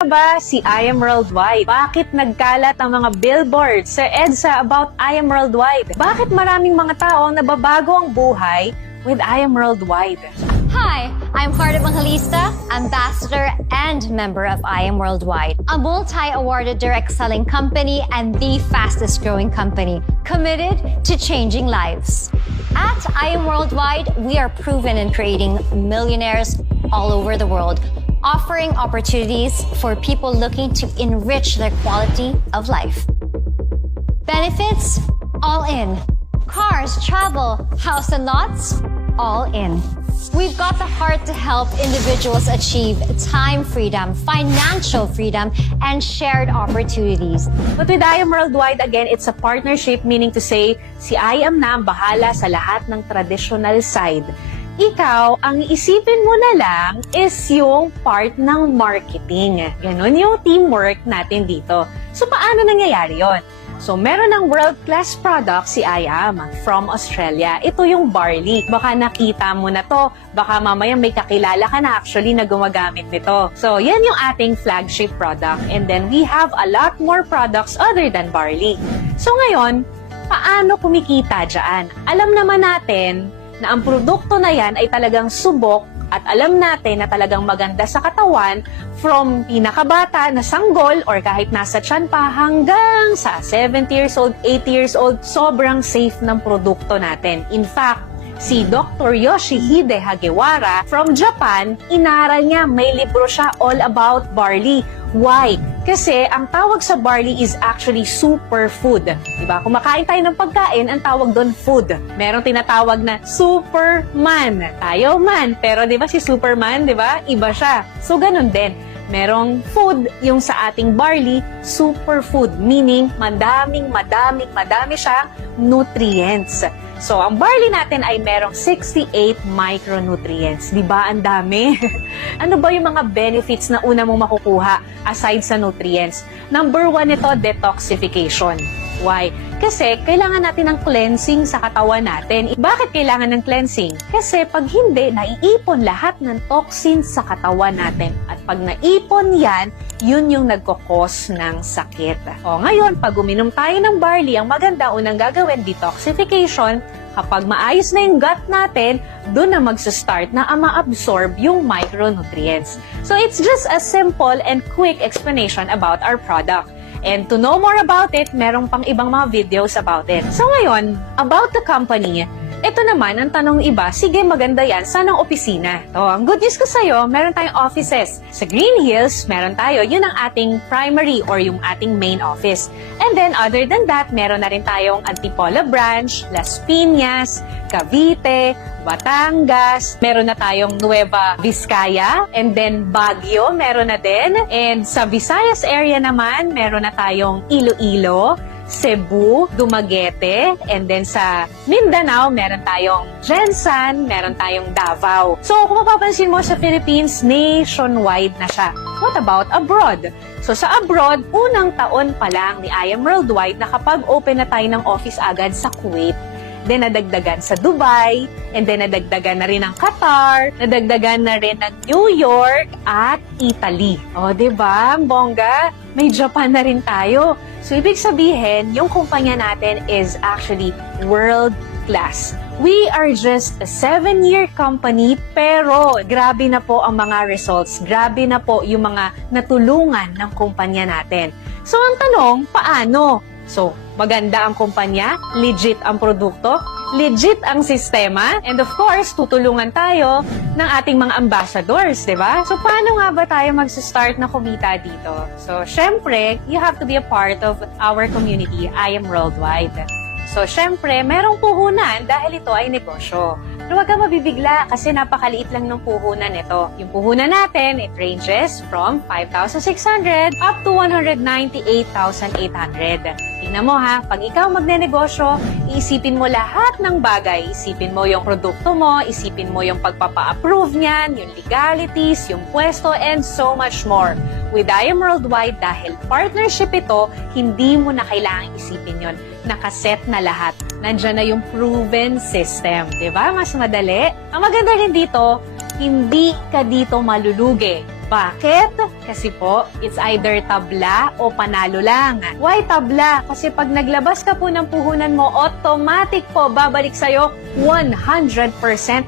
Ba si I Am Worldwide? Bakit nagkalat ang mga billboards sa EDSA about I Am Worldwide? Bakit maraming mga tao nababago ang buhay with I Am Worldwide? Hi, I'm Heart Evangelista, ambassador and member of I Am Worldwide, a multi-awarded direct selling company and the fastest growing company committed to changing lives. At I Am Worldwide, we are proven in creating millionaires all over the world, offering opportunities for people looking to enrich their quality of life. Benefits, all in. Cars, travel, house and lots, all in. We've got the heart to help individuals achieve time freedom, financial freedom, and shared opportunities. But with I Am Worldwide, again, it's a partnership, meaning to say, si I Am na ang bahala sa lahat ng traditional side. Ikaw, ang isipin mo na lang is yung part ng marketing. Ganon yung teamwork natin dito. So, paano nangyayari yon? So, meron ng world-class product si I Am from Australia. Ito yung barley. Baka nakita mo na to. Baka mamaya may kakilala ka na actually na gumagamit nito. So, yan yung ating flagship product. And then, we have a lot more products other than barley. So, ngayon, paano kumikita dyan? Alam naman natin na ang produkto na yan ay talagang subok at alam natin na talagang maganda sa katawan from pinakabata na sanggol or kahit nasa tiyan pa hanggang sa 70 years old, 80 years old, sobrang safe ng produkto natin. In fact, si Dr. Yoshihide Hagiwara from Japan, inaral niya, may libro siya all about barley. Why? Kasi ang tawag sa barley is actually superfood. Diba? Kung makain tayo ng pagkain, ang tawag doon food. Merong tinatawag na Superman. Tayo man. Pero diba si Superman, diba? Iba siya. So ganun din. Merong food, yung sa ating barley, superfood. Meaning, madami siyang nutrients. So, ang barley natin ay merong 68 micronutrients. Di ba? Ang dami. Ano ba yung mga benefits na una mong makukuha aside sa nutrients? Number 1 ito, detoxification. Why? Kasi kailangan natin ng cleansing sa katawan natin. Bakit kailangan ng cleansing? Kasi pag hindi, naiipon lahat ng toxins sa katawan natin. At pag naipon yan, yun yung nagkukos ng sakit. O ngayon, pag uminom tayo ng barley, ang maganda unang gagawin, detoxification. Kapag maayos na yung gut natin, doon na magsa-start na ma-absorb yung micronutrients. So it's just a simple and quick explanation about our product. And to know more about it, merong pang ibang mga videos about it. So ngayon, about the company, ito naman, ang tanong iba, sige maganda yan, saan ang opisina? So, ang good news ko sa'yo, meron tayong offices. Sa Green Hills, meron tayo, yun ang ating primary or yung ating main office. And then, other than that, meron na rin tayong Antipolo branch, Las Piñas, Cavite, Batangas, meron na tayong Nueva Vizcaya, and then Baguio, meron na din. And sa Visayas area naman, meron na tayong Iloilo, Cebu, Dumaguete, and then sa Mindanao, meron tayong Jensan, meron tayong Davao. So, kung mapapansin mo sa Philippines, nationwide na siya. What about abroad? So, sa abroad, unang taon pa lang ni I Am Worldwide na kapag open na tayo ng office agad sa Kuwait, then nadagdagan sa Dubai, and then nadagdagan na rin ng Qatar, nadagdagan na rin ng New York at Italy. O, diba? Bongga, may Japan na rin tayo. So, ibig sabihin, yung kumpanya natin is actually world class. We are just a 7-year company, pero grabe na po ang mga results. Grabe na po yung mga natulungan ng kumpanya natin. So, ang tanong, paano? So, maganda ang kumpanya, legit ang produkto, legit ang sistema, and of course, tutulungan tayo ng ating mga ambassadors, di ba? So, paano nga ba tayo mag-start na kumita dito? So, syempre, you have to be a part of our community, I Am Worldwide. So, syempre, merong puhunan dahil ito ay negosyo. Pero huwag kang mabibigla kasi napakaliit lang ng puhunan ito. Yung puhunan natin, it ranges from 5,600 up to 198,800. Tingnan mo ha, pag ikaw magnenegosyo, iisipin mo lahat ng bagay. Isipin mo yung produkto mo, isipin mo yung pagpapa-approve niyan, yung legalities, yung pwesto, and so much more. With I Am Worldwide, dahil partnership ito, hindi mo na kailangang isipin yon. Nakaset na lahat. Nandiyan na yung proven system. Diba? Mas madali. Ang maganda rin dito, hindi ka dito malulugi. Bakit? Kasi po, it's either tabla o panalo lang. Why tabla? Kasi pag naglabas ka po ng puhunan mo, automatic po babalik sa'yo 100%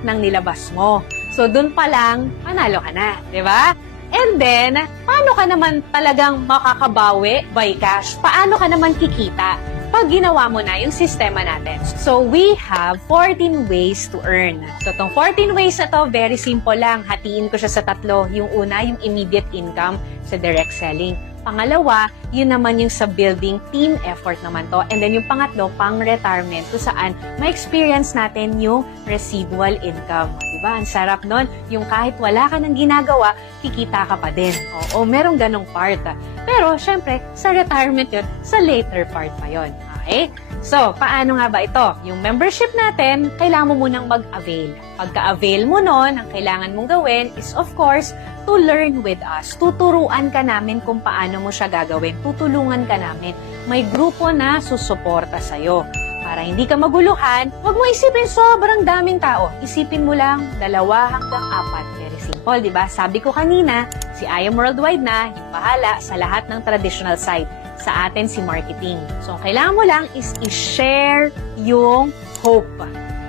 ng nilabas mo. So, dun pa lang, panalo ka na. Di ba? And then, paano ka naman talagang makakabawi by cash? Paano ka naman kikita pag ginawa mo na yung sistema natin? So, we have 14 ways to earn. So, itong 14 ways na to, very simple lang. Hatiin ko siya sa tatlo. Yung una, yung immediate income sa direct selling. Pangalawa, yun naman yung sa building team effort naman to. And then yung pangatlo, pang-retirement, kung saan ma-experience natin yung residual income. Diba? Ang sarap nun. Yung kahit wala ka nang ginagawa, kikita ka pa din. Oo, merong ganong part. Pero, syempre, sa retirement yun, sa later part pa yun. Okay? So, paano nga ba ito? Yung membership natin, kailangan mo munang mag-avail. Pagka-avail mo nun, ang kailangan mong gawin is, of course, to learn with us. Tuturuan ka namin kung paano mo siya gagawin. Tutulungan ka namin. May grupo na susuporta sa'yo. Para hindi ka maguluhan, huwag mo isipin sobrang daming tao. Isipin mo lang 2 hanggang 4. Very simple, di ba? Sabi ko kanina, si I Am Worldwide na yung bahala sa lahat ng traditional site. Sa atin si marketing. So, ang kailangan mo lang is i-share yung hope.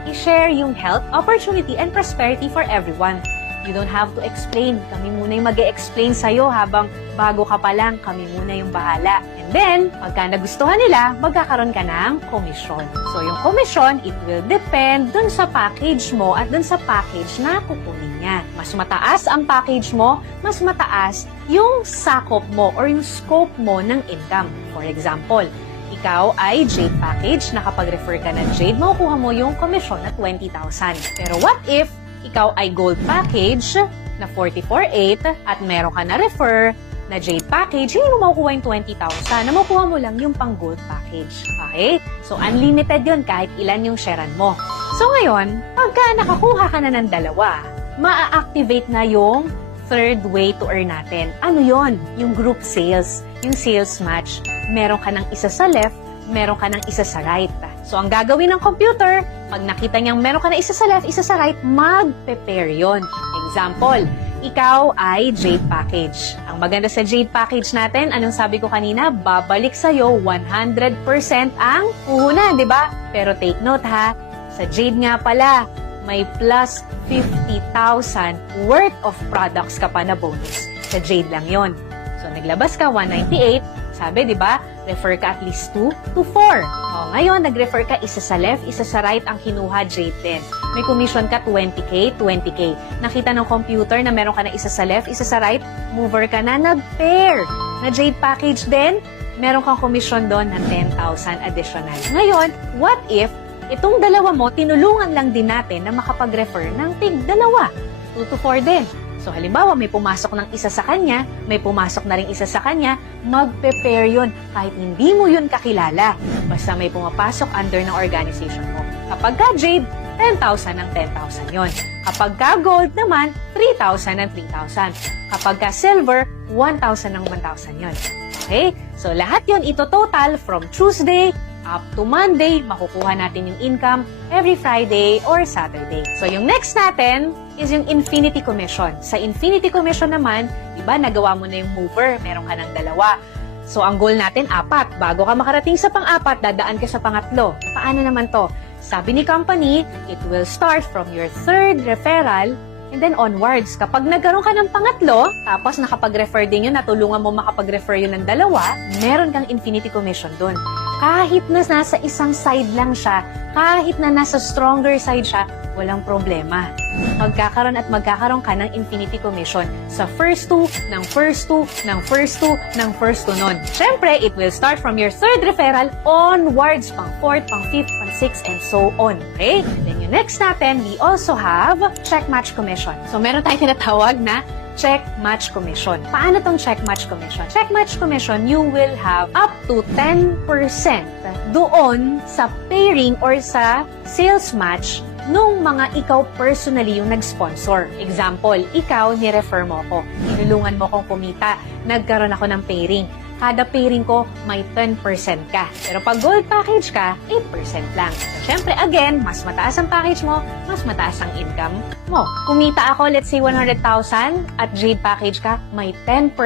I-share yung health, opportunity, and prosperity for everyone. You don't have to explain. Kami muna yung mag-e-explain sa'yo habang bago ka pa lang, kami muna yung bahala. And then, pagka nagustuhan nila, magkakaroon ka ng komisyon. So, yung komisyon, it will depend dun sa package mo at dun sa package na kukunin niya. Mas mataas ang package mo, mas mataas yung sakop mo or yung scope mo ng income. For example, ikaw ay Jade package, nakapag-refer ka ng Jade, makukuha mo yung komisyon na 20,000. Pero what if ikaw ay gold package na 44,800 at meron ka na refer na Jade package, hindi mo makukuha yung 20,000. Na makukuha mo lang yung pang gold package. Okay? So, unlimited yun kahit ilan yung sharean mo. So, ngayon, pagka nakakuha ka na ng 2, maa-activate na yung third way to earn natin. Ano yon? Yung group sales. Yung sales match. Meron ka ng isa sa left, meron ka ng isa sa right. So, ang gagawin ng computer, pag nakita niyang meron ka na isa sa left, isa sa right, mag-prepare yun. Example, ikaw ay Jade package. Ang maganda sa Jade package natin, anong sabi ko kanina, babalik sa'yo 100% ang puhunan, di ba? Pero take note ha, sa Jade nga pala, may plus 50,000 worth of products ka pa na bonus. Sa Jade lang yon. So, naglabas ka 198, sabi, di ba? Refer ka at least 2 to 4. O, ngayon, nag-refer ka isa sa left, isa sa right ang kinuha, Jade din. May commission ka 20K, 20K. Nakita ng computer na meron ka na isa sa left, isa sa right, mover ka na, nag-pair. Na Jade package din, meron kang commission doon ng 10,000 additional. Ngayon, what if itong 2 mo, tinulungan lang din natin na makapag-refer ng tig 2, 2 to 4 din. So, halimbawa, may pumasok ng isa sa kanya, may pumasok na rin isa sa kanya, mag-prepare yun kahit hindi mo yun kakilala. Basta may pumapasok under ng organization mo. Kapag ka Jade, 10,000 ng 10,000 yun. Kapag ka Gold naman, 3,000 ng 3,000. Kapag ka Silver, 1,000 ng 1,000 yun. Okay? So, lahat yun ito total from Tuesday up to Monday, makukuha natin yung income every Friday or Saturday. So, yung next natin is yung Infinity Commission. Sa Infinity Commission naman, diba, nagawa mo na yung mover, meron ka ng 2. So, ang goal natin, 4. Bago ka makarating sa pang-4, dadaan ka sa pangatlo. Paano naman to? Sabi ni company, it will start from your 3rd referral and then onwards. Kapag nagkaroon ka ng pangatlo, tapos nakapag-refer din yun, natulungan mo makapag-refer yun ng 2, meron kang Infinity Commission dun. Kahit na nasa isang side lang siya, kahit na nasa stronger side siya, walang problema. Magkakaroon at magkakaroon ka ng Infinity Commission sa first 2, ng first 2, ng first 2, ng first 2 nun. Siyempre, it will start from your 3rd referral onwards, pang 4th, pang 5th, pang 6th, and so on. Okay? Then yung next natin, we also have Check Match Commission. So, meron tayong tinatawag na Check Match Commission. Paano tong Check Match Commission? Check Match Commission, you will have up to 10% doon sa pairing or sa sales match nung mga ikaw personally yung nag-sponsor. Example, ikaw, ni-refer mo ko. Tinulungan mo kong kumita. Nagkaroon ako ng pairing. Kada pairing ko, may 10% ka. Pero pag gold package ka, 8% lang. So, syempre, again, mas mataas ang package mo, mas mataas ang income mo. Kumita ako, let's say 100,000 at Jade Package ka, may 10%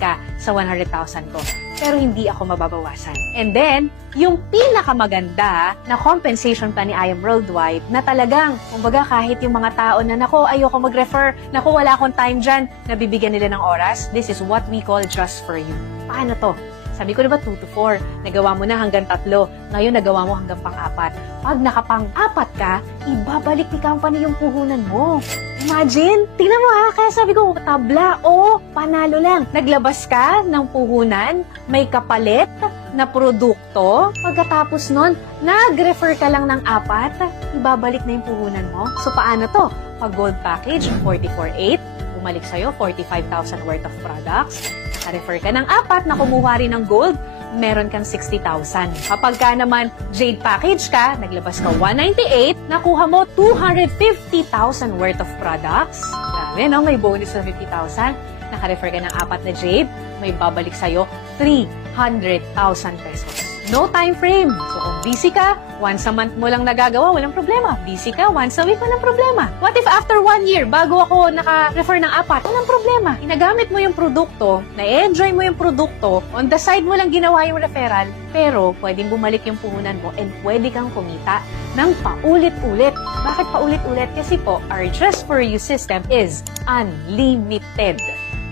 ka sa 100,000 ko. Pero hindi ako mababawasan. And then, yung pinakamaganda na compensation plan ni I Am Worldwide na talagang, kumbaga kahit yung mga tao na, nako, ayoko mag-refer, nako, wala akong time dyan, nabibigyan nila ng oras, this is what we call just for you. Paano to? Sabi ko diba 2 to 4, nagawa mo na hanggang 3, ngayon nagawa mo hanggang pang-4. Pag nakapang-4 ka, ibabalik ni company yung puhunan mo. Imagine, tingnan mo ha, kaya sabi ko, tabla, panalo lang. Naglabas ka ng puhunan, may kapalit na produkto, pagkatapos nun, nag-refer ka lang ng 4, ibabalik na yung puhunan mo. So paano to? Pag gold package, 44,800, bumalik sa'yo, 45,000 worth of products. Naka-refer ka ng 4 na kumuha rin ng gold, meron kang 60,000. Kapag ka naman Jade Package ka, naglabas ka 198, nakuha mo 250,000 worth of products. Grabe, no? May bonus na 50,000. Naka-refer ka ng 4 na Jade, may babalik sa'yo 300,000 pesos. No time frame. So kung busy ka, once a month mo lang nagagawa, walang problema. Busy ka, once a week, walang problema. What if after 1 year, bago ako naka-refer ng 4, walang problema. Inagamit mo yung produkto, na-enjoy mo yung produkto, on the side mo lang ginawa yung referral, pero pwedeng bumalik yung puhunan mo and pwede kang kumita ng paulit-ulit. Bakit paulit-ulit? Kasi po, our Just For You system is unlimited.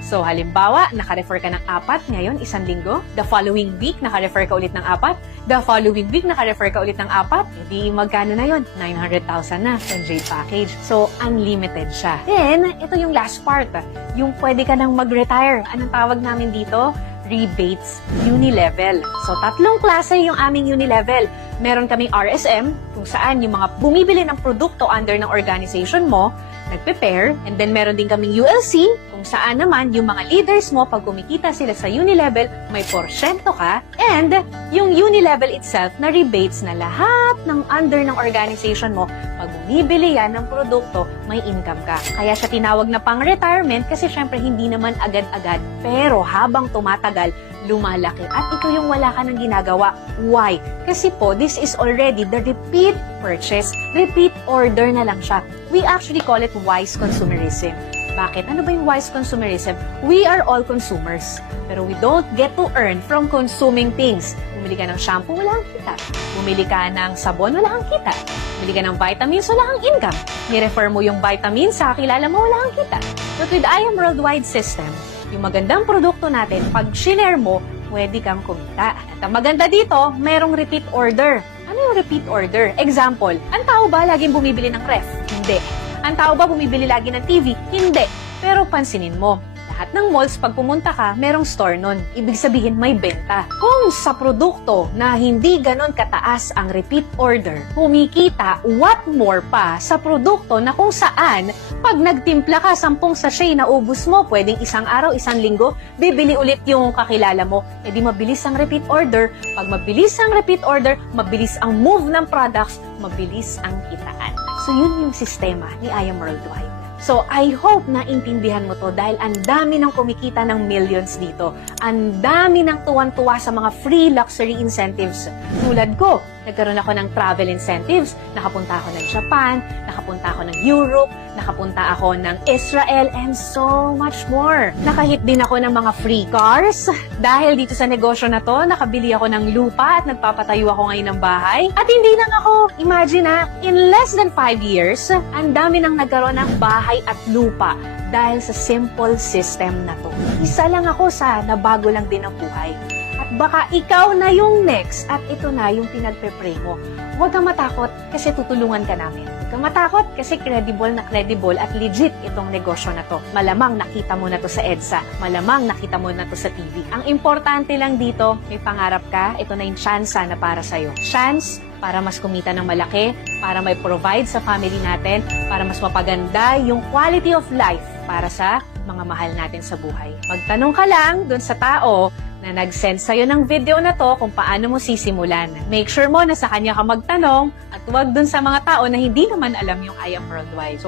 So, halimbawa, naka-refer ka ng 4 ngayon, 1 linggo. The following week, naka-refer ka ulit ng 4. The following week, naka-refer ka ulit ng 4. Hindi magkano na yun? 900,000 na sa Jade Package. So, unlimited siya. Then, ito yung last part. Yung pwede ka nang mag-retire. Anong tawag namin dito? Rebates Unilevel. So, 3 klase yung aming Unilevel. Meron kaming RSM, kung saan yung mga bumibili ng produkto under ng organization mo, nagpe-pair. And then, meron din kaming ULC, kung saan naman yung mga leaders mo, pag kumikita sila sa Unilevel, may porsyento ka. And yung Unilevel itself na rebates na lahat ng under ng organization mo, pag bumibili yan ng produkto, may income ka. Kaya siya tinawag na pang-retirement kasi syempre hindi naman agad-agad. Pero habang tumatagal, lumalaki. At ito yung wala ka nang ginagawa. Why? Kasi po, this is already the repeat purchase. Repeat order na lang siya. We actually call it wise consumerism. Bakit? Ano ba yung wise consumerism? We are all consumers. Pero we don't get to earn from consuming things. Bumili ka ng shampoo, wala kang kita. Bumili ka ng sabon, wala kang kita. Bumili ka ng vitamins, wala kang income. Ni-refer mo yung vitamins sa kakilala mo, wala kang kita. But with I Am Worldwide system, yung magandang produkto natin, pag shinare mo, pwede kang kumita. At ang maganda dito, merong repeat order. Ano yung repeat order? Example, ang tao ba laging bumibili ng ref? Hindi. Ang tao ba bumibili lagi ng TV? Hindi. Pero pansinin mo, lahat ng malls, pag pumunta ka, merong store nun. Ibig sabihin, may benta. Kung sa produkto na hindi ganon kataas ang repeat order, kumikita, what more pa sa produkto na kung saan, pag nagtimpla ka 10 sachet na ubus mo, pwedeng 1 araw, 1 linggo, bibili ulit yung kakilala mo. E di mabilis ang repeat order. Pag mabilis ang repeat order, mabilis ang move ng products, mabilis ang kitaan. So yun yung sistema ni I Am Worldwide. So, I hope na intindihan mo to dahil ang dami ng kumikita ng millions dito. Ang dami ng tuwan-tuwa sa mga free luxury incentives. Tulad ko, nagkaroon ako ng travel incentives. Nakapunta ako ng Japan, nakapunta ako ng Europe, nakapunta ako ng Israel, and so much more. Nakahit din ako ng mga free cars. Dahil dito sa negosyo na to, nakabili ako ng lupa at nagpapatayo ako ngayon ng bahay. At hindi lang ako, imagine in less than 5 years, ang dami nang nagkaroon ng bahay at lupa dahil sa simple system na to. Isa lang ako sa nabago lang din ang buhay. At baka ikaw na yung next at ito na yung pinagpe-pray mo. Huwag kang matakot kasi tutulungan ka namin. Huwag kang matakot kasi credible at legit itong negosyo na to. Malamang nakita mo na to sa EDSA. Malamang nakita mo na to sa TV. Ang importante lang dito, may pangarap ka, ito na yung chance na para sa'yo. Chance para mas kumita ng malaki, para may provide sa family natin, para mas mapaganda yung quality of life para sa mga mahal natin sa buhay. Magtanong ka lang dun sa tao na nag-send sa'yo ng video na to kung paano mo sisimulan. Make sure mo na sa kanya ka magtanong at huwag dun sa mga tao na hindi naman alam yung I Am Worldwide. So,